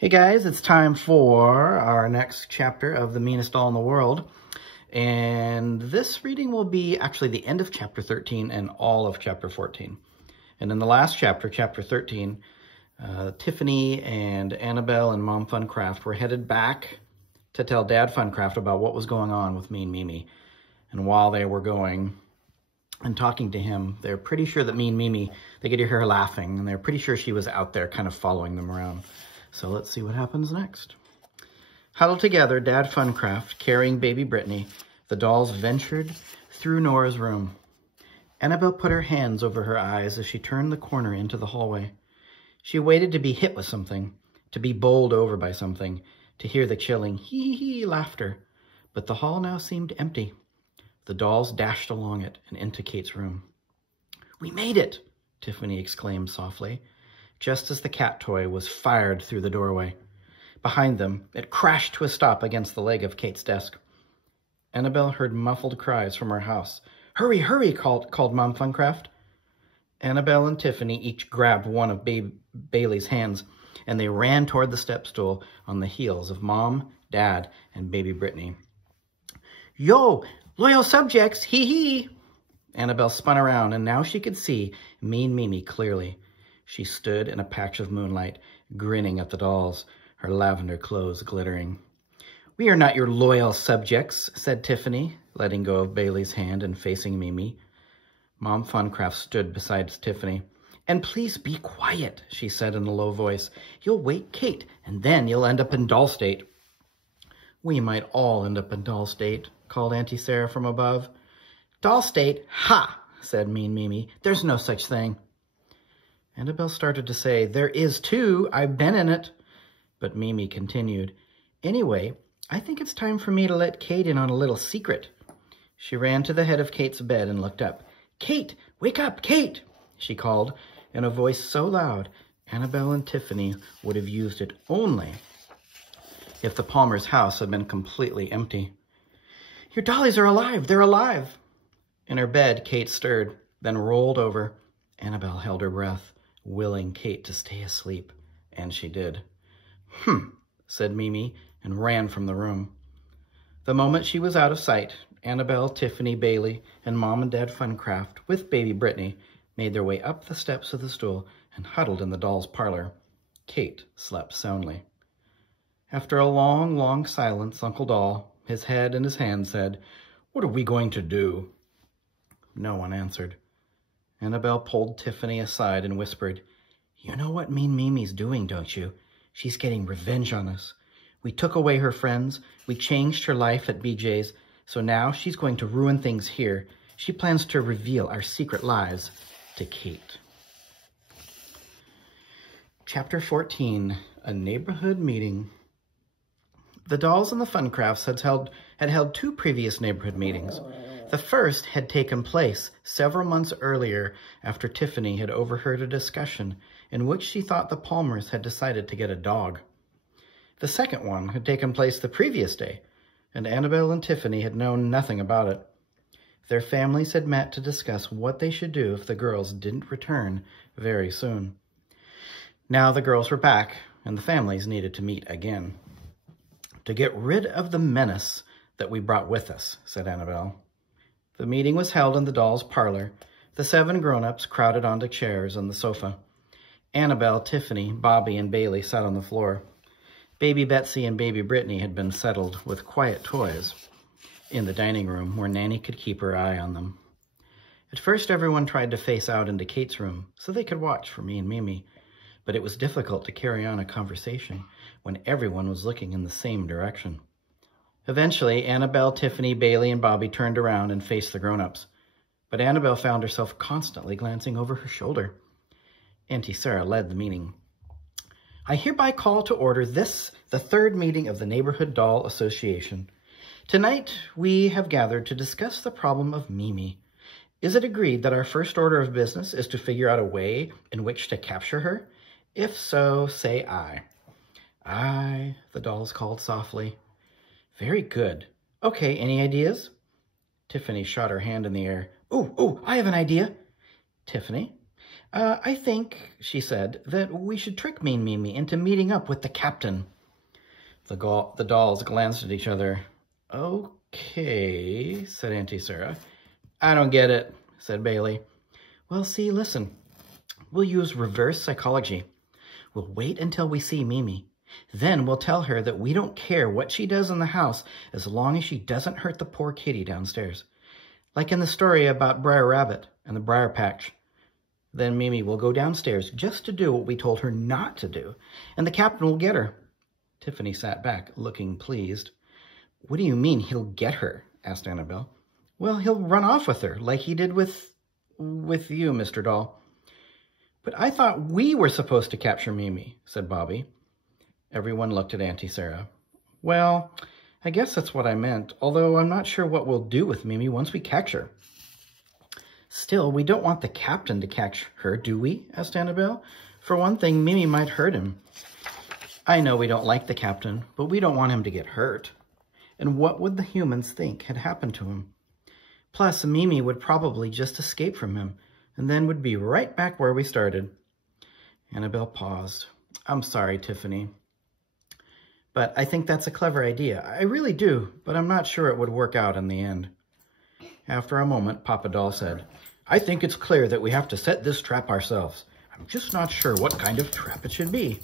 Hey guys, it's time for our next chapter of The Meanest Doll in the World. And this reading will be actually the end of chapter 13 and all of chapter 14. And in the last chapter, chapter 13, Tiffany and Annabelle and Mom Funcraft were headed back to tell Dad Funcraft about what was going on with Mean Mimi. And while they were going and talking to him, they're pretty sure that Mean Mimi, they could hear her laughing, and they're pretty sure she was out there kind of following them around. So let's see what happens next. Huddled together, Dad Funcraft carrying baby Brittany, the dolls ventured through Nora's room. Annabelle put her hands over her eyes as she turned the corner into the hallway. She waited to be hit with something, to be bowled over by something, to hear the chilling hee-hee laughter. But the hall now seemed empty. The dolls dashed along it and into Kate's room. "We made it!" Tiffany exclaimed softly, just as the cat toy was fired through the doorway. Behind them, it crashed to a stop against the leg of Kate's desk. Annabelle heard muffled cries from her house. "Hurry, hurry," called Mom Funcraft. Annabelle and Tiffany each grabbed one of Bailey's hands, and they ran toward the step stool on the heels of Mom, Dad, and baby Brittany. "Yo, loyal subjects, hee-hee!" Annabelle spun around, and now she could see Mean Mimi clearly. She stood in a patch of moonlight, grinning at the dolls, her lavender clothes glittering. "We are not your loyal subjects," said Tiffany, letting go of Bailey's hand and facing Mimi. Mom Funcraft stood beside Tiffany. "And please be quiet," she said in a low voice. "You'll wake Kate, and then you'll end up in doll state." "We might all end up in doll state," called Auntie Sarah from above. "Doll state? Ha!" said Mean Mimi. "There's no such thing." Annabelle started to say, "There is too, I've been in it." But Mimi continued, "Anyway, I think it's time for me to let Kate in on a little secret." She ran to the head of Kate's bed and looked up. "Kate, wake up, Kate!" she called, in a voice so loud, Annabelle and Tiffany would have used it only if the Palmer's house had been completely empty. "Your dollies are alive! They're alive!" In her bed, Kate stirred, then rolled over. Annabelle held her breath, willing Kate to stay asleep, and she did. Said Mimi, and ran from the room. The moment she was out of sight, Annabelle, Tiffany, Bailey, and Mom and Dad Funcraft, with baby Brittany, made their way up the steps of the stool and huddled in the doll's parlor. Kate slept soundly. After a long, long silence, Uncle Doll, his head in his hand, said, "What are we going to do?" No one answered. Annabelle pulled Tiffany aside and whispered, "You know what Mean Mimi's doing, don't you? She's getting revenge on us. We took away her friends. We changed her life at BJ's. So now she's going to ruin things here. She plans to reveal our secret lives to Kate." Chapter 14, A Neighborhood Meeting. The dolls and the Funcrafts had held two previous neighborhood meetings. The first had taken place several months earlier after Tiffany had overheard a discussion in which she thought the Palmers had decided to get a dog. The second one had taken place the previous day, and Annabelle and Tiffany had known nothing about it. Their families had met to discuss what they should do if the girls didn't return very soon. Now the girls were back, and the families needed to meet again. "To get rid of the menace that we brought with us," said Annabelle. The meeting was held in the doll's parlor. The 7 grown-ups crowded onto chairs on the sofa. Annabelle, Tiffany, Bobby, and Bailey sat on the floor. Baby Betsy and baby Brittany had been settled with quiet toys in the dining room where Nanny could keep her eye on them. At first, everyone tried to face out into Kate's room so they could watch for Mean Mimi, but it was difficult to carry on a conversation when everyone was looking in the same direction. Eventually, Annabelle, Tiffany, Bailey, and Bobby turned around and faced the grown-ups. But Annabelle found herself constantly glancing over her shoulder. Auntie Sarah led the meeting. "I hereby call to order this, the 3rd meeting of the Neighborhood Doll Association. Tonight, we have gathered to discuss the problem of Mimi. Is it agreed that our first order of business is to figure out a way in which to capture her? If so, say aye." "Aye," the dolls called softly. "Very good. Okay, any ideas?" Tiffany shot her hand in the air. "Ooh, I have an idea." "Tiffany?" I think, she said, that we should trick Mean Mimi into meeting up with the captain. The dolls glanced at each other. Okay, said Auntie Sarah. I don't get it, said Bailey. Well, see, listen. We'll use reverse psychology. We'll wait until we see Mimi. Then we'll tell her that we don't care what she does in the house as long as she doesn't hurt the poor kitty downstairs. Like in the story about Briar Rabbit and the briar patch. Then Mimi will go downstairs just to do what we told her not to do, and the captain will get her. Tiffany sat back, looking pleased. What do you mean he'll get her? Asked Annabelle. Well, he'll run off with her, like he did with you, Mr. Doll. But I thought we were supposed to capture Mimi, said Bobby. Everyone looked at Auntie Sarah. Well, I guess that's what I meant, although I'm not sure what we'll do with Mimi once we catch her. Still, we don't want the captain to catch her, do we? Asked Annabelle. For one thing, Mimi might hurt him. I know we don't like the captain, but we don't want him to get hurt. And what would the humans think had happened to him? Plus, Mimi would probably just escape from him, and then would be right back where we started. Annabelle paused. I'm sorry, Tiffany. But I think that's a clever idea. I really do, but I'm not sure it would work out in the end. After a moment, Papa Doll said, I think it's clear that we have to set this trap ourselves. I'm just not sure what kind of trap it should be.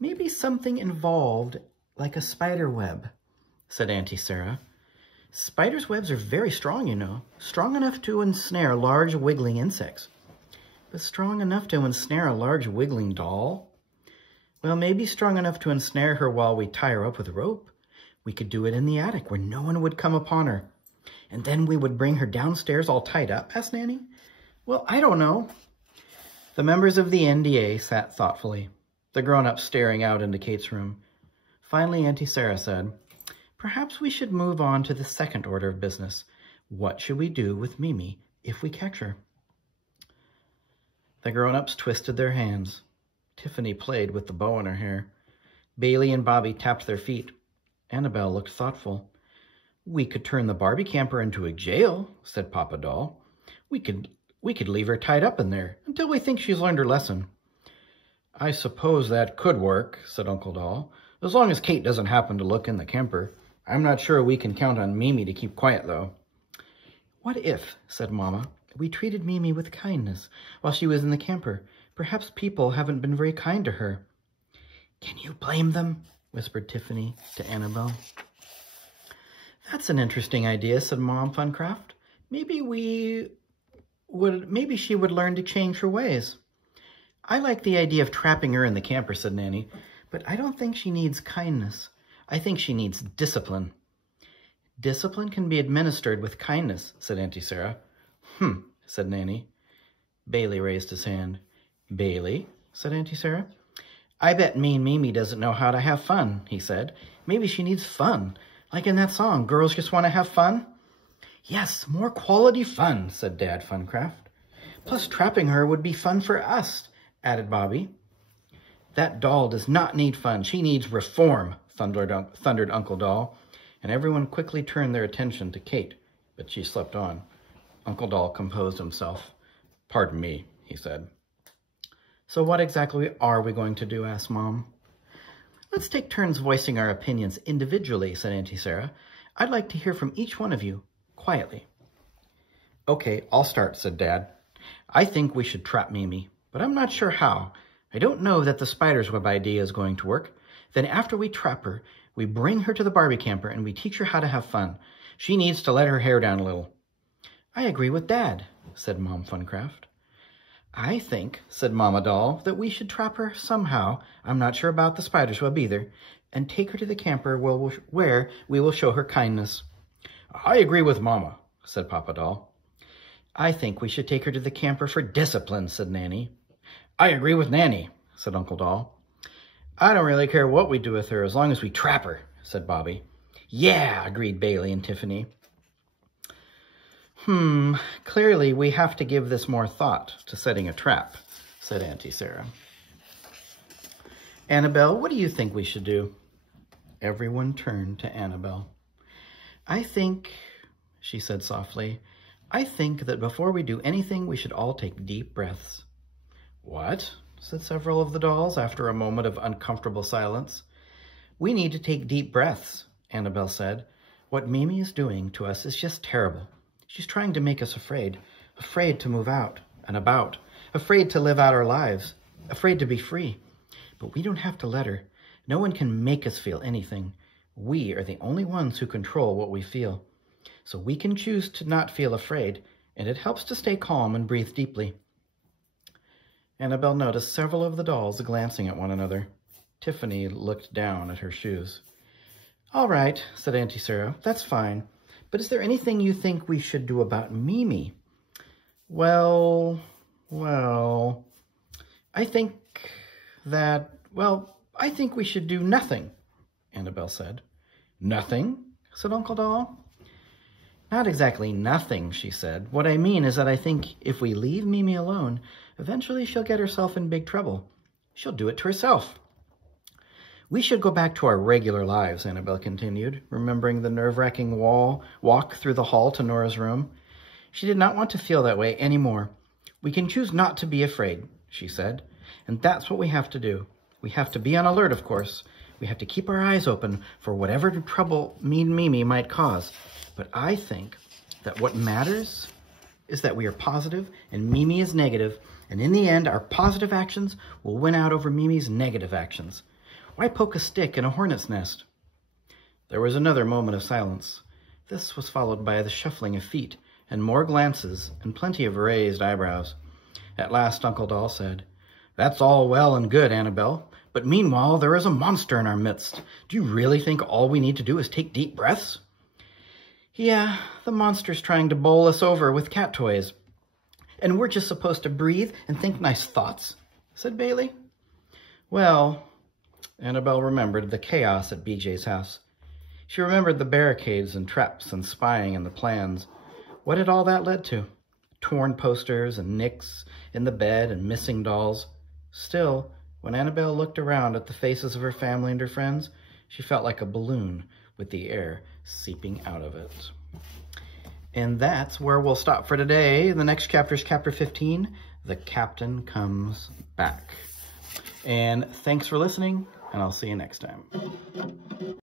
Maybe something involved like a spider web, said Auntie Sarah. Spiders' webs are very strong, you know, strong enough to ensnare large wiggling insects. But strong enough to ensnare a large wiggling doll? Well, maybe strong enough to ensnare her while we tie her up with a rope. We could do it in the attic where no one would come upon her. And then we would bring her downstairs all tied up, asked Nanny. Well, I don't know. The members of the NDA sat thoughtfully, the grown-ups staring out into Kate's room. Finally, Auntie Sarah said, perhaps we should move on to the second order of business. What should we do with Mimi if we catch her? The grown-ups twisted their hands. Tiffany played with the bow in her hair. Bailey and Bobby tapped their feet. Annabelle looked thoughtful. We could turn the Barbie camper into a jail, said Papa Doll. We could leave her tied up in there until we think she's learned her lesson. I suppose that could work, said Uncle Doll, as long as Kate doesn't happen to look in the camper. I'm not sure we can count on Mimi to keep quiet, though. What if, said Mama, we treated Mimi with kindness while she was in the camper? Perhaps people haven't been very kind to her. Can you blame them? Whispered Tiffany to Annabelle. That's an interesting idea, said Mom Funcraft. Maybe she would learn to change her ways. I like the idea of trapping her in the camper, said Nanny, but I don't think she needs kindness. I think she needs discipline. Discipline can be administered with kindness, said Auntie Sarah. Said Nanny. Bailey raised his hand. Bailey, said Auntie Sarah. I bet Mean Mimi doesn't know how to have fun, he said. Maybe she needs fun. Like in that song, Girls Just Want to Have Fun? Yes, more quality fun, said Dad Funcraft. Plus trapping her would be fun for us, added Bobby. That doll does not need fun. She needs reform, thundered Uncle Doll, and everyone quickly turned their attention to Kate, but she slept on. Uncle Doll composed himself. Pardon me, he said. So what exactly are we going to do, asked Mom. Let's take turns voicing our opinions individually, said Auntie Sarah. I'd like to hear from each one of you, quietly. Okay, I'll start, said Dad. I think we should trap Mimi, but I'm not sure how. I don't know that the spider's web idea is going to work. Then after we trap her, we bring her to the Barbie camper and we teach her how to have fun. She needs to let her hair down a little. I agree with Dad, said Mom Funcraft. I think, said Mama Doll, that we should trap her somehow, I'm not sure about the spider's web either, and take her to the camper where we will show her kindness. I agree with Mama, said Papa Doll. I think we should take her to the camper for discipline, said Nanny. I agree with Nanny, said Uncle Doll. I don't really care what we do with her as long as we trap her, said Bobby. Yeah, agreed Bailey and Tiffany. Clearly we have to give this more thought to setting a trap, said Auntie Sarah. Annabelle, what do you think we should do? Everyone turned to Annabelle. I think, she said softly, I think that before we do anything, we should all take deep breaths. What? Said several of the dolls after a moment of uncomfortable silence. We need to take deep breaths, Annabelle said. What Mimi is doing to us is just terrible. She's trying to make us afraid to move out and about, afraid to live out our lives, afraid to be free. But we don't have to let her. No one can make us feel anything. We are the only ones who control what we feel. So we can choose to not feel afraid, and it helps to stay calm and breathe deeply. Annabelle noticed several of the dolls glancing at one another. Tiffany looked down at her shoes. All right, said Auntie Sarah, that's fine. But is there anything you think we should do about Mimi? Well, I think we should do nothing, Annabelle said. Nothing? Said Uncle Doll. Not exactly nothing, she said. What I mean is that I think if we leave Mimi alone, eventually she'll get herself in big trouble. She'll do it to herself. We should go back to our regular lives, Annabelle continued, remembering the nerve-wracking walk through the hall to Nora's room. She did not want to feel that way anymore. We can choose not to be afraid, she said, and that's what we have to do. We have to be on alert, of course. We have to keep our eyes open for whatever trouble mean Mimi might cause. But I think that what matters is that we are positive and Mimi is negative, and in the end, our positive actions will win out over Mimi's negative actions. Why poke a stick in a hornet's nest? There was another moment of silence. This was followed by the shuffling of feet and more glances and plenty of raised eyebrows. At last, Uncle Doll said, "That's all well and good, Annabelle, but meanwhile there is a monster in our midst. Do you really think all we need to do is take deep breaths?" "Yeah, the monster's trying to bowl us over with cat toys. And we're just supposed to breathe and think nice thoughts," said Bailey. Well, Annabelle remembered the chaos at BJ's house. She remembered the barricades and traps and spying and the plans. What had all that led to? Torn posters and nicks in the bed and missing dolls. Still, when Annabelle looked around at the faces of her family and her friends, she felt like a balloon with the air seeping out of it. And that's where we'll stop for today. The next chapter is chapter 15, The Captain Comes Back. And thanks for listening, and I'll see you next time.